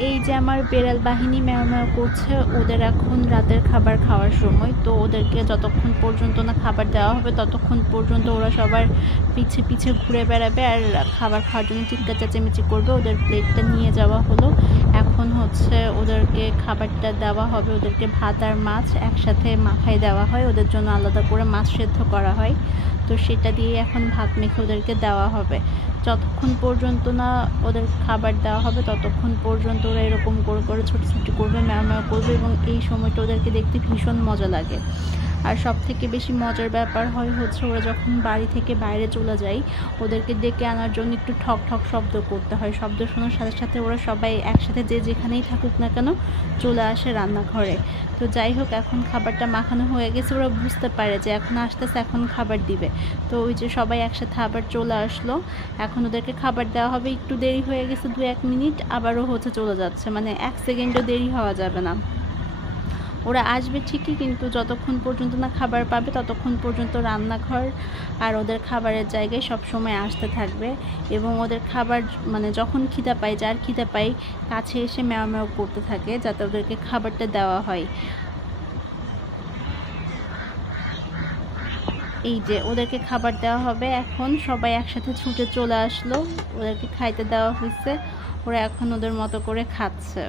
এই যে আমার বেড়াল বাহিনী ম্যাও ম্যাও করছে, ওদের এখন রাতের খাবার খাওয়ার সময়। তো ওদেরকে যতক্ষণ পর্যন্ত না খাবার দেওয়া হবে ততক্ষণ পর্যন্ত ওরা সবার পিছে পিছে ঘুরে বেড়াবে আর খাবার খাওয়ার জন্য চিৎকার চেঁচামেচি করবে। ওদের প্লেটটা নিয়ে যাওয়া হলো, এখন হচ্ছে ওদেরকে খাবারটা দেওয়া হবে। ওদেরকে ভাত আর মাছ একসাথে মাখায় দেওয়া হয়, ওদের জন্য আলাদা করে মাছ সেদ্ধ করা হয়। তো সেটা দিয়ে এখন ভাত মেখে ওদেরকে দেওয়া হবে। যতক্ষণ পর্যন্ত না ওদের খাবার দেওয়া হবে ততক্ষণ পর্যন্ত ওরা এরকম করে করে ছোটাছুটি করবে, ম্যাও ম্যাও করবে, এবং এই সময়টা ওদেরকে দেখতে ভীষণ মজা লাগে। আর সবথেকে বেশি মজার ব্যাপার হচ্ছে ওরা যখন বাড়ি থেকে বাইরে চলে যায়, ওদেরকে ডেকে আনার জন্য একটু ঠক ঠক শব্দ করতে হয়। শব্দ শোনার সাথে সাথে ওরা সবাই একসাথে যে যেখানেই থাকুক না কেন চলে আসে রান্নাঘরে। তো যাই হোক, এখন খাবারটা মাখানো হয়ে গেছে, ওরা বুঝতে পারে যে এখন আসতেছে, এখন খাবার দিবে। তো ওই যে সবাই একসাথে আবার চলে আসলো, এখন ওদেরকে খাবার দেওয়া হবে। একটু দেরি হয়ে গেছে, 2-1 মিনিট, আবারও হচ্ছে চলে যাচ্ছে, মানে 1 সেকেন্ডও দেরি হওয়া যাবে না। ওরা আসবে ঠিকই, কিন্তু যতক্ষণ পর্যন্ত না খাবার পাবে ততক্ষণ পর্যন্ত রান্নাঘর আর ওদের খাবারের জায়গায় সব সময় আসতে থাকবে। এবং ওদের খাবার মানে যখন খিদা পায়, যার খিদা পায়, কাছে এসে ম্যাও ম্যাও করতে থাকে যাতে ওদেরকে খাবারটা দেওয়া হয়। এই যে ওদেরকে খাবার দেওয়া হবে, এখন সবাই একসাথে ছুটে চলে আসলো, ওদেরকে খাইতে দেওয়া হয়েছে, ওরা এখন ওদের মতো করে খাচ্ছে।